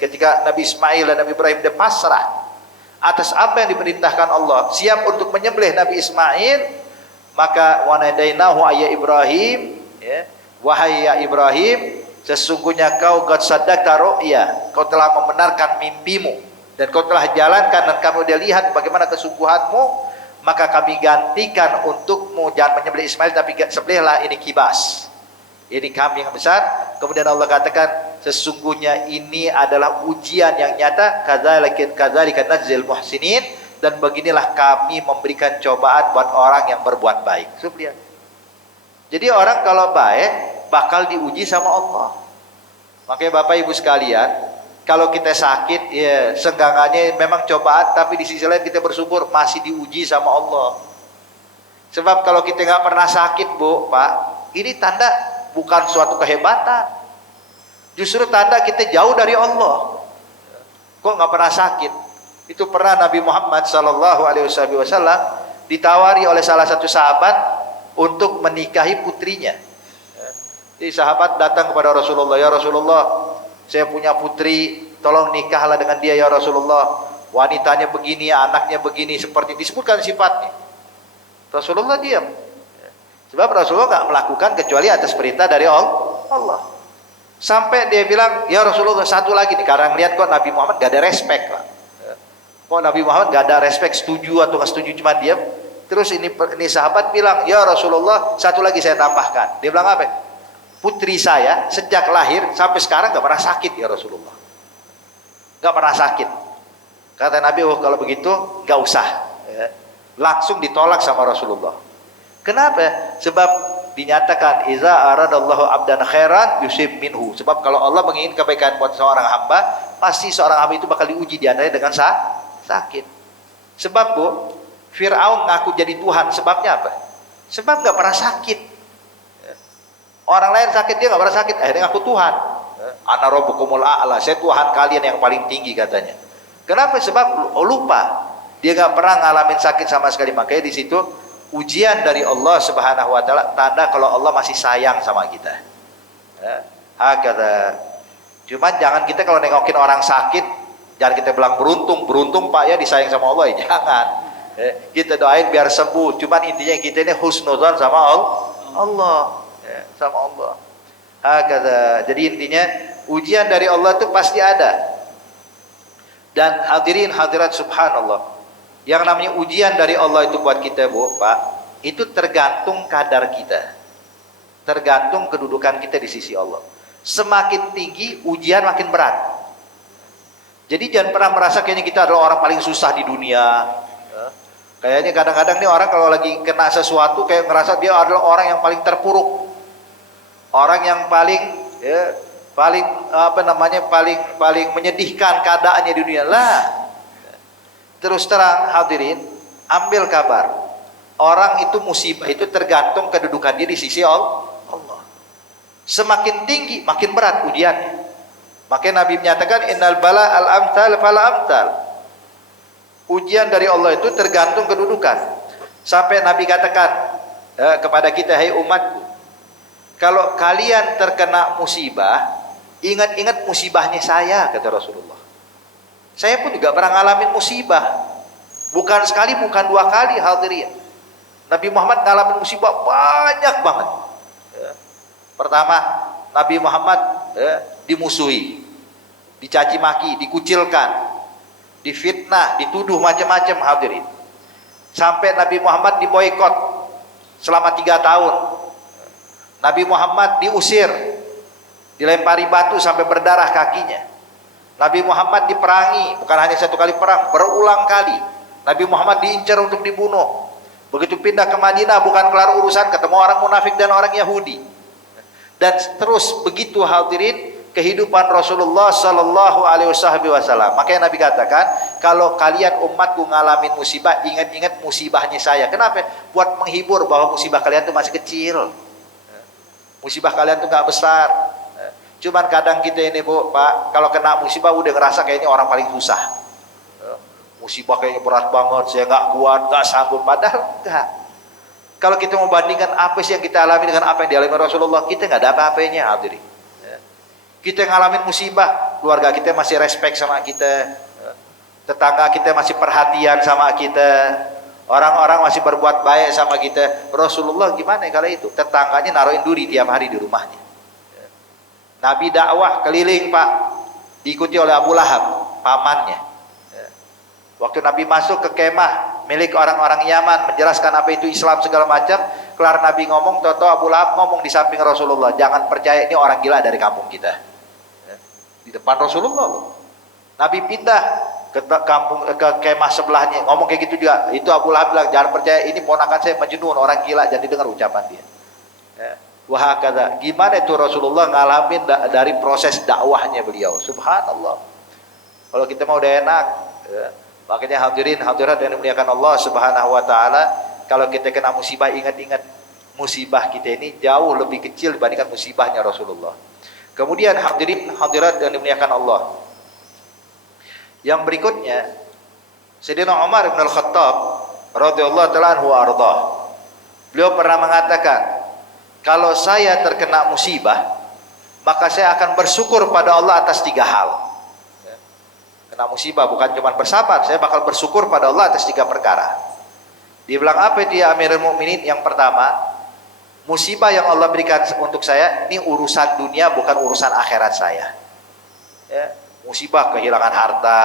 ketika Nabi Ismail dan Nabi Ibrahim dia pasrah atas apa yang diperintahkan Allah, siap untuk menyembelih Nabi Ismail, maka wanadainahu ayya Ibrahim, ya, wahai ya Ibrahim, sesungguhnya kau qad saddaqta ru'ya, kau telah membenarkan mimpimu dan kau telah jalankan dan kamu sudah lihat bagaimana kesungguhanmu, maka kami gantikan untukmu, jangan menyembelih Ismail tapi sembelihlah ini kibas, ini kambing yang besar. Kemudian Allah katakan sesungguhnya ini adalah ujian yang nyata, kadzalika nadzil muhsinin, dan beginilah kami memberikan cobaan buat orang yang berbuat baik. Lihat. Jadi orang kalau baik bakal diuji sama Allah. Makanya Bapak Ibu sekalian, kalau kita sakit, ya senggangannya memang cobaan, tapi di sisi lain kita bersyukur masih diuji sama Allah. Sebab kalau kita nggak pernah sakit, Bu, Pak, ini tanda bukan suatu kehebatan. Justru tanda kita jauh dari Allah. Kok nggak pernah sakit? Itu pernah Nabi Muhammad SAW ditawari oleh salah satu sahabat untuk menikahi putrinya. Jadi sahabat datang kepada Rasulullah, ya Rasulullah, saya punya putri, tolong nikahlah dengan dia ya Rasulullah. Wanitanya begini, anaknya begini, seperti disebutkan sifatnya. Rasulullah diam. Sebab Rasulullah nggak melakukan kecuali atas perintah dari Allah. Sampai dia bilang, ya Rasulullah satu lagi nih, karena ngeliat kok Nabi Muhammad gak ada respect lah. Kok Nabi Muhammad gak ada respect, setuju atau nggak setuju, cuma diam. Terus ini sahabat bilang, ya Rasulullah satu lagi saya tambahkan. Dia bilang apa? Putri saya sejak lahir sampai sekarang gak pernah sakit ya Rasulullah. Gak pernah sakit. Kata Nabi, oh kalau begitu gak usah, ya. Langsung ditolak sama Rasulullah. Kenapa? Sebab dinyatakan iza aradallahu abdan khairan yusib minhu. Sebab kalau Allah menginginkan kebaikan buat seorang hamba, pasti seorang hamba itu bakal diuji diantaranya dengan sakit. Sebab Bu, Fir'aun ngaku jadi Tuhan, sebabnya apa? Sebab gak pernah sakit. Orang lain sakit, dia gak pernah sakit, akhirnya ngaku Tuhan. Ana rabbukumul a'la, saya Tuhan kalian yang paling tinggi katanya. Kenapa? Sebab lupa, dia gak pernah ngalamin sakit sama sekali. Makanya di situ ujian dari Allah Subhanahu wa taala, tanda kalau Allah masih sayang sama kita. Hakata. Cuman jangan kita kalau nengokin orang sakit, jangan kita bilang beruntung Pak ya disayang sama Allah, ya jangan. Kita doain biar sembuh. Cuman intinya kita ini husnuzan sama Allah, ya, sama Allah. Hakata. Jadi intinya ujian dari Allah itu pasti ada. Dan hadirin hadirat subhanallah, yang namanya ujian dari Allah itu buat kita Bu, Pak, itu tergantung kadar kita, tergantung kedudukan kita di sisi Allah. Semakin tinggi ujian makin berat. Jadi jangan pernah merasa kayaknya kita adalah orang paling susah di dunia. Kayaknya kadang-kadang nih orang kalau lagi kena sesuatu kayak ngerasa dia adalah orang yang paling terpuruk, orang yang paling paling menyedihkan keadaannya di dunia. Lah, terus terang hadirin, ambil kabar. Orang itu musibah itu tergantung kedudukan dia di sisi Allah. Semakin tinggi makin berat ujiannya. Makanya Nabi menyatakan innal bala al amtal fala amtal. Ujian dari Allah itu tergantung kedudukan. Sampai Nabi katakan kepada kita, hai umatku, kalau kalian terkena musibah, ingat-ingat musibahnya saya, kata Rasulullah. Saya pun juga pernah ngalamin musibah. Bukan sekali, bukan dua kali, hadirin. Nabi Muhammad ngalamin musibah banyak banget. Pertama, Nabi Muhammad dimusuhi, dicaci maki, dikucilkan, difitnah, dituduh macam-macam, hadirin. Sampai Nabi Muhammad diboikot selama 3 tahun. Nabi Muhammad diusir, dilempari batu sampai berdarah kakinya. Nabi Muhammad diperangi, bukan hanya 1 kali perang, berulang kali. Nabi Muhammad diincar untuk dibunuh. Begitu pindah ke Madinah, bukan kelar urusan, ketemu orang munafik dan orang Yahudi. Dan terus begitu, hadirin, kehidupan Rasulullah Sallallahu Alaihi Wasallam. Makanya Nabi katakan, kalau kalian umatku ngalamin musibah, ingat-ingat musibahnya saya. Kenapa? Buat menghibur bahwa musibah kalian itu masih kecil, musibah kalian itu nggak besar. Cuman kadang kita ini, Bu, Pak, kalau kena musibah udah ngerasa kayak ini orang paling susah. Musibah kayaknya berat banget, saya nggak kuat, nggak sanggup. Padahal enggak. Kalau kita mau bandingkan apa sih yang kita alami dengan apa yang dialami Rasulullah, kita nggak ada apa-apanya, hadirin. Kita ngalamin musibah, keluarga kita masih respect sama kita, tetangga kita masih perhatian sama kita, orang-orang masih berbuat baik sama kita. Rasulullah gimana kalau itu? Tetangganya naruhin duri tiap hari di rumahnya. Nabi dakwah keliling, Pak, diikuti oleh Abu Lahab, pamannya. Waktu Nabi masuk ke kemah milik orang-orang Yaman, menjelaskan apa itu Islam segala macam, kelar Nabi ngomong, toto Abu Lahab ngomong di samping Rasulullah, jangan percaya ini orang gila dari kampung kita. Di depan Rasulullah. Nabi pindah ke kemah sebelahnya, ngomong kayak gitu juga. Itu Abu Lahab bilang, jangan percaya ini ponakan saya Majnun, orang gila, jadi dengar ucapan dia. Wah, kata gimana itu Rasulullah ngalamin dari proses dakwahnya beliau. Subhanallah. Kalau kita mau udah enak, makanya hadirin hadirat yang dimuliakan Allah Subhanahu wa taala, kalau kita kena musibah, ingat-ingat musibah kita ini jauh lebih kecil dibandingkan musibahnya Rasulullah. Kemudian hadirin hadirat yang dimuliakan Allah, yang berikutnya Sayyidina Umar bin Al-Khattab radhiyallahu ta'ala anhu arda. Beliau pernah mengatakan, kalau saya terkena musibah, maka saya akan bersyukur pada Allah atas 3 hal. Kena musibah bukan cuma bersabar, saya bakal bersyukur pada Allah atas 3 perkara. Dia bilang, apa dia Amirul Mukminin? Yang pertama, musibah yang Allah berikan untuk saya ini urusan dunia, bukan urusan akhirat saya. Musibah kehilangan harta,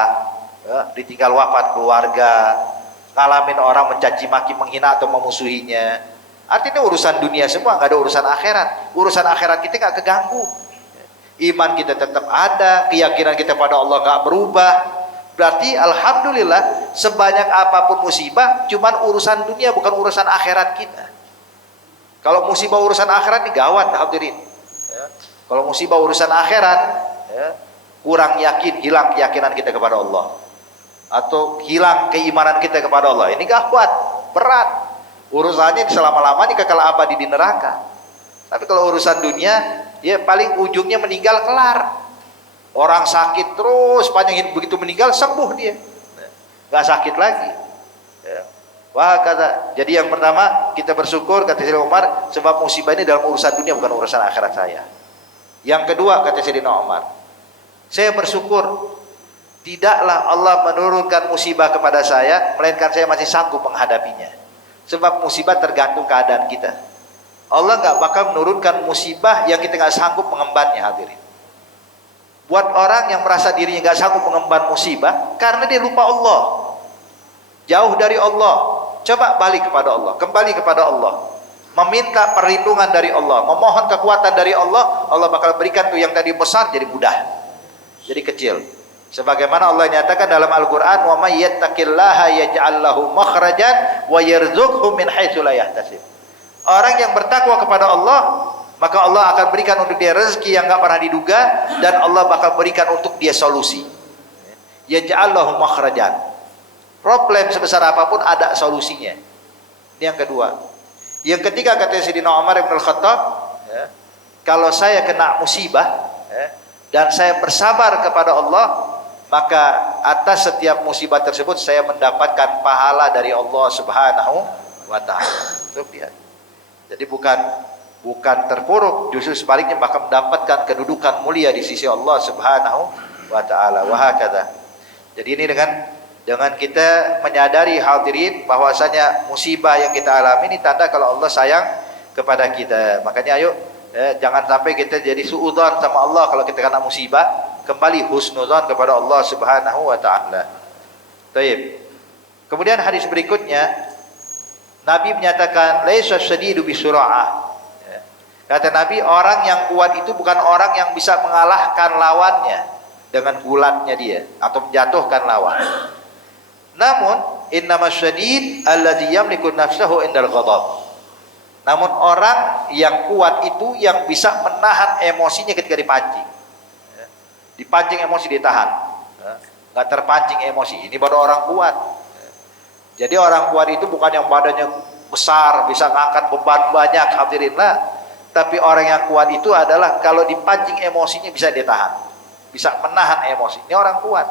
ditinggal wafat keluarga, ngalamin orang mencaci maki, menghina atau memusuhinya. Artinya urusan dunia semua, nggak ada urusan akhirat. Urusan akhirat kita nggak keganggu. Iman kita tetap ada, keyakinan kita pada Allah nggak berubah. Berarti alhamdulillah, sebanyak apapun musibah, cuman urusan dunia, bukan urusan akhirat kita. Kalau musibah urusan akhirat ini gawat, hadirin. Kalau musibah urusan akhirat, kurang yakin, hilang keyakinan kita kepada Allah, atau hilang keimanan kita kepada Allah. Ini gawat, berat. Urusannya selama-lamanya kekal abadi di neraka. Tapi kalau urusan dunia, ya paling ujungnya meninggal, kelar. Orang sakit terus panjang hidup, begitu meninggal sembuh dia, nggak sakit lagi. Wah, kata. Jadi yang pertama kita bersyukur, kata Sayyidina Umar, sebab musibah ini dalam urusan dunia, bukan urusan akhirat saya. Yang kedua, kata Sayyidina Umar, saya bersyukur tidaklah Allah menurunkan musibah kepada saya, melainkan saya masih sanggup menghadapinya. Sebab musibah tergantung keadaan kita. Allah nggak bakal menurunkan musibah yang kita nggak sanggup mengembannya, hadirin. Buat orang yang merasa dirinya nggak sanggup mengemban musibah karena dia lupa Allah, jauh dari Allah, coba balik kepada Allah, kembali kepada Allah. meminta perlindungan dari Allah, memohon kekuatan dari Allah, Allah bakal berikan tuh yang tadi besar jadi mudah, jadi kecil. Sebagaimana Allah nyatakan dalam Al-Qur'an, "Wa may yattaqillaha yaj'al lahu makhrajan wa yarzuqhu min haitsu la yahtasib." Orang yang bertakwa kepada Allah, maka Allah akan berikan untuk dia rezeki yang enggak pernah diduga, dan Allah bakal berikan untuk dia solusi. Yaj'al lahu makhrajan. Problem sebesar apapun ada solusinya. Ini yang kedua. Yang ketiga, kata Sayyidina Umar bin Al-Khattab, ya, kalau saya kena musibah, ya, dan saya bersabar kepada Allah, maka atas setiap musibah tersebut saya mendapatkan pahala dari Allah Subhanahu wa Ta'ala. Jadi bukan terpuruk, justru sebaliknya bahkan mendapatkan kedudukan mulia di sisi Allah Subhanahu wa Ta'ala. Wahakadha. Jadi ini dengan kita menyadari hadirin bahwasanya musibah yang kita alami ini tanda kalau Allah sayang kepada kita. Makanya ayo jangan sampai kita jadi suudzon sama Allah kalau kita kena musibah, kembali husnudzon kepada Allah Subhanahu wa Ta'ala. Baik. Kemudian hadis berikutnya Nabi menyatakan laisa syadidu bisura'ah. Kata Nabi, orang yang kuat itu bukan orang yang bisa mengalahkan lawannya dengan gulatnya dia atau menjatuhkan lawan. Namun innamasyadid alladzi yamliku nafsahu indal ghadab. Namun orang yang kuat itu yang bisa menahan emosinya ketika dipancing. Dipancing emosi ditahan. Enggak terpancing emosi. Ini baru orang kuat. Jadi orang kuat itu bukan yang badannya besar, bisa ngangkat beban banyak, hadirin lah. Tapi orang yang kuat itu adalah kalau dipancing emosinya bisa ditahan. Bisa menahan emosi. Ini orang kuat.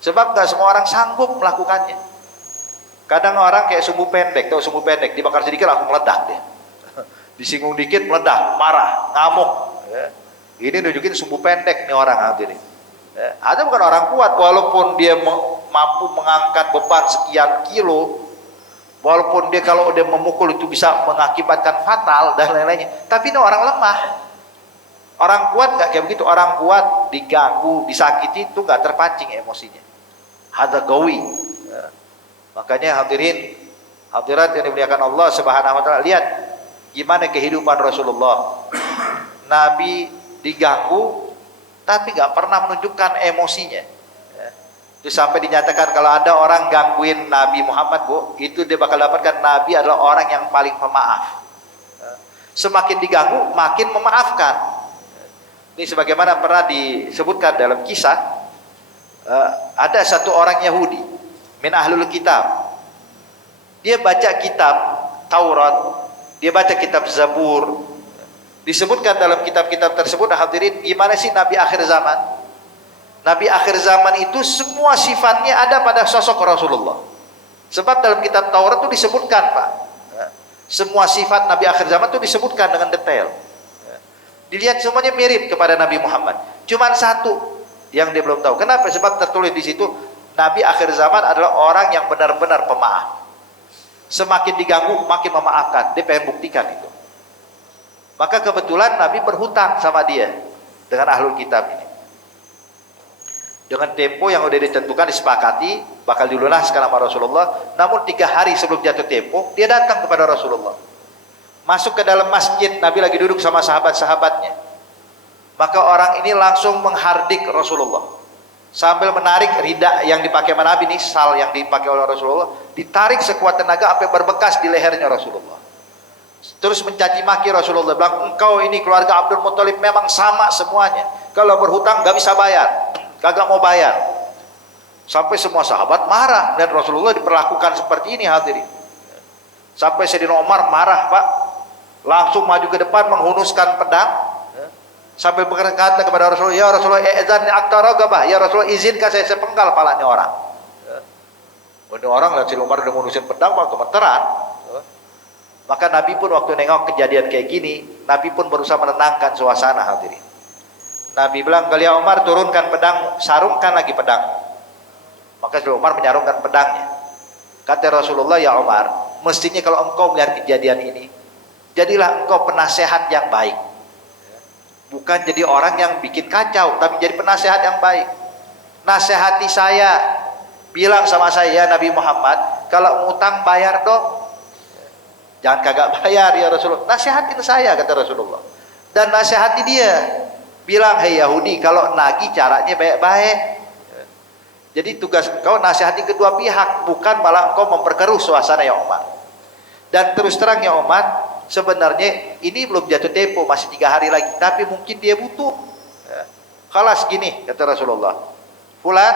Sebab gak semua orang sanggup melakukannya. Kadang orang kayak sumbu pendek, tahu sumbu pendek, dibakar sedikit langsung meledak dia. Disinggung dikit meledak, marah, ngamuk. Ini nunjukin sumbu pendek nih orang hadirin. Ada bukan orang kuat, walaupun dia mampu mengangkat beban sekian kilo, walaupun dia kalau dia memukul itu bisa mengakibatkan fatal dan lain-lainnya. Tapi ini orang lemah. Orang kuat gak kayak begitu. Orang kuat diganggu, disakiti itu gak terpancing emosinya. Hada gawi. Makanya hadirin, hadirat yang dimuliakan Allah Subhanahu wa Ta'ala, lihat gimana kehidupan Rasulullah. Nabi diganggu tapi gak pernah menunjukkan emosinya. Itu sampai dinyatakan kalau ada orang gangguin Nabi Muhammad, Bu, itu dia bakal dapatkan Nabi adalah orang yang paling pemaaf. Semakin diganggu makin memaafkan. Ini sebagaimana pernah disebutkan dalam kisah, ada satu orang Yahudi min ahlul kitab. Dia baca kitab Taurat, dia baca kitab Zabur. Disebutkan dalam kitab-kitab tersebut, hadirin, gimana sih Nabi akhir zaman? Nabi akhir zaman itu semua sifatnya ada pada sosok Rasulullah. Sebab dalam kitab Taurat itu disebutkan, Pak, semua sifat Nabi akhir zaman itu disebutkan dengan detail. Dilihat semuanya mirip kepada Nabi Muhammad. Cuman satu yang dia belum tahu. Kenapa? Sebab tertulis di situ Nabi akhir zaman adalah orang yang benar-benar pemaaf. Semakin diganggu makin memaafkan. Dia pengen buktikan itu. Maka kebetulan Nabi berhutang sama dia dengan ahlul kitab ini. Dengan tempo yang sudah ditentukan, disepakati bakal dilunaskan sama Rasulullah. Namun 3 hari sebelum jatuh tempo, dia datang kepada Rasulullah. Masuk ke dalam masjid, Nabi lagi duduk sama sahabat-sahabatnya. Maka orang ini langsung menghardik Rasulullah. Sambil menarik rida yang dipakai sama Nabi, nih sal yang dipakai oleh Rasulullah, ditarik sekuat tenaga sampai berbekas di lehernya Rasulullah. Terus mencaci maki Rasulullah, bilang, engkau ini keluarga Abdul Muthalib memang sama semuanya. Kalau berhutang gak bisa bayar, kagak mau bayar. Sampai semua sahabat marah dan Rasulullah diperlakukan seperti ini, hadirin. Sampai Sayyidina Umar marah, Pak. Langsung maju ke depan menghunuskan pedang, sambil berkata kepada Rasulullah, ya Rasulullah, izin aktaragabah, ya Rasulullah, izinkan saya sepenggal palanya orang. Ini orang lihat Sayyidina Umar udah menghunuskan pedang, Pak, gemeteran. Maka Nabi pun waktu nengok kejadian kayak gini, Nabi pun berusaha menenangkan suasana, hadirin. Nabi bilang, kalau ya Umar, turunkan pedang, sarungkan lagi pedang. Maka Sayyidina Umar menyarungkan pedangnya. Kata Rasulullah, ya Umar, mestinya kalau engkau melihat kejadian ini, jadilah engkau penasehat yang baik. Bukan jadi orang yang bikin kacau, tapi jadi penasehat yang baik. Nasihati saya, bilang sama saya, ya Nabi Muhammad, kalau ngutang bayar dong. Jangan kagak bayar ya Rasulullah. Nasihatin saya, kata Rasulullah. Dan nasihati dia. Bilang, hei Yahudi, kalau nagih caranya baik-baik. Jadi tugas kau nasihati kedua pihak, bukan malah engkau memperkeruh suasana ya Umar. Dan terus terang ya Umar, sebenarnya ini belum jatuh tempo, masih 3 hari lagi. Tapi mungkin dia butuh. Khalas gini, kata Rasulullah. Fulan,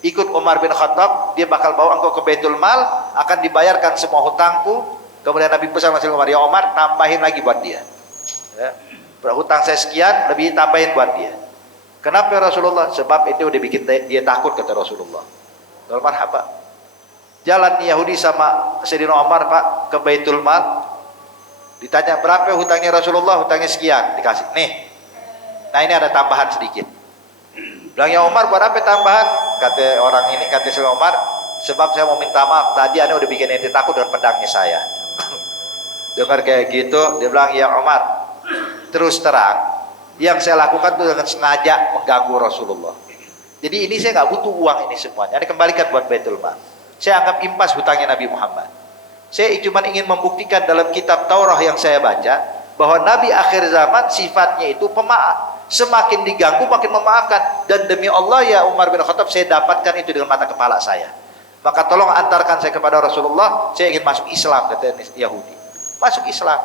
ikut Umar bin Khattab, dia bakal bawa engkau ke Baitul Mal, akan dibayarkan semua hutangku. Kemudian Nabi pesan masih Umar, ya Umar, tambahin lagi buat dia. Hutang saya sekian, lebih tambahin buat dia. Kenapa ya Rasulullah? Sebab itu udah bikin dia takut, kata Rasulullah. Marhaba. Jalan Yahudi sama Sayyidina Umar Pak ke Baitul Mal. Ditanya berapa hutangnya Rasulullah? Hutangnya sekian, dikasih. Nih. Nah ini ada tambahan sedikit. Bilang ya Umar, buat apa tambahan? Kata orang ini, kata Sayyidina Umar, sebab saya mau minta maaf. Tadi anda udah bikin ente takut dengan pedangnya saya. Dengar kayak gitu, dia bilang ya Umar, terus terang, yang saya lakukan itu dengan sengaja mengganggu Rasulullah. Jadi ini saya nggak butuh uang ini semuanya. Ini kembalikan buat Baitul Mal. Saya anggap impas hutangnya Nabi Muhammad. Saya cuma ingin membuktikan dalam kitab Taurah yang saya baca bahwa Nabi akhir zaman sifatnya itu pemaaf. Semakin diganggu makin memaafkan. Dan demi Allah ya Umar bin Khattab, saya dapatkan itu dengan mata kepala saya. Maka tolong antarkan saya kepada Rasulullah. Saya ingin masuk Islam, kata Yahudi. Masuk Islam.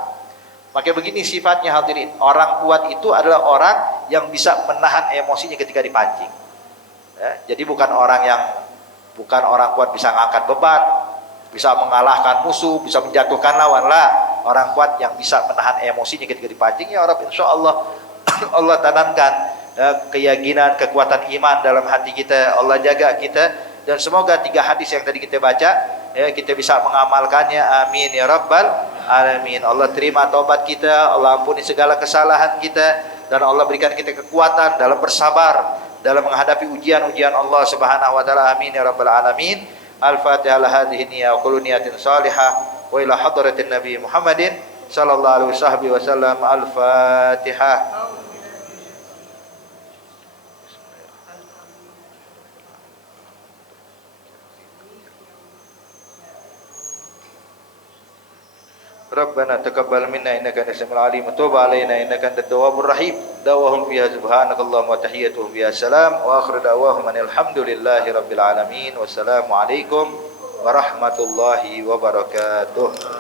Makanya begini sifatnya hadirin. Orang kuat itu adalah orang yang bisa menahan emosinya ketika dipancing. Jadi bukan orang kuat bisa ngangkat beban, bisa mengalahkan musuh, bisa menjatuhkan lawan lah. Orang kuat yang bisa menahan emosinya ketika dipancing, ya Rabb, insya Allah Allah tanamkan keyakinan, kekuatan iman dalam hati kita. Allah jaga kita, dan semoga 3 hadis yang tadi kita baca kita bisa mengamalkannya. Amin ya Rabbal Alamin. Allah terima taubat kita, Allah ampuni segala kesalahan kita, dan Allah berikan kita kekuatan dalam bersabar dalam menghadapi ujian-ujian Allah Subhanahu wa taala. Amin ya Rabbal Alamin. Al-Fatihah ala hadhihi niyya wa kullu niyatin salihah wa ila hadratin Nabi Muhammadin sallallahu alaihi wasallam. Al-Fatihah. Rabbana taqabbal minna innaka antas samiul alim wa tub alaina innaka antat tawwabur rahim. Dawahum fiha subhanakallahumma wa tahiyyatuhum fiha salam wa akhiru da'wahum alhamdulillahi rabbil alamin. Wassalamu alaikum warahmatullahi wabarakatuh.